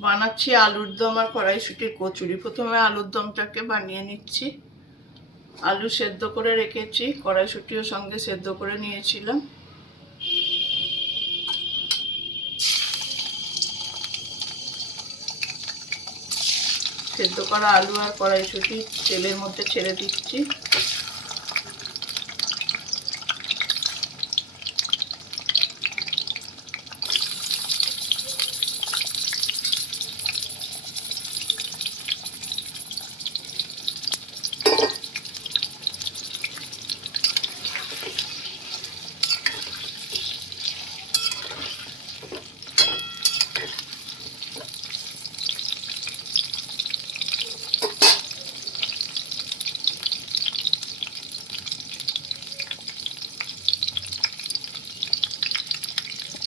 বানাচ্ছি আলুর দম আর কড়াইশুঁটির কচুরি। প্রথমে আলুর দমটাকে বানিয়ে নিচ্ছি। আলু সেদ্ধ করে রেখেছি, কড়াইশুঁটিও সঙ্গে সেদ্ধ করে নিয়েছিলাম। সেদ্ধ করা আলু আর কড়াইশুঁটি তেলের মধ্যে ছেড়ে দিচ্ছি।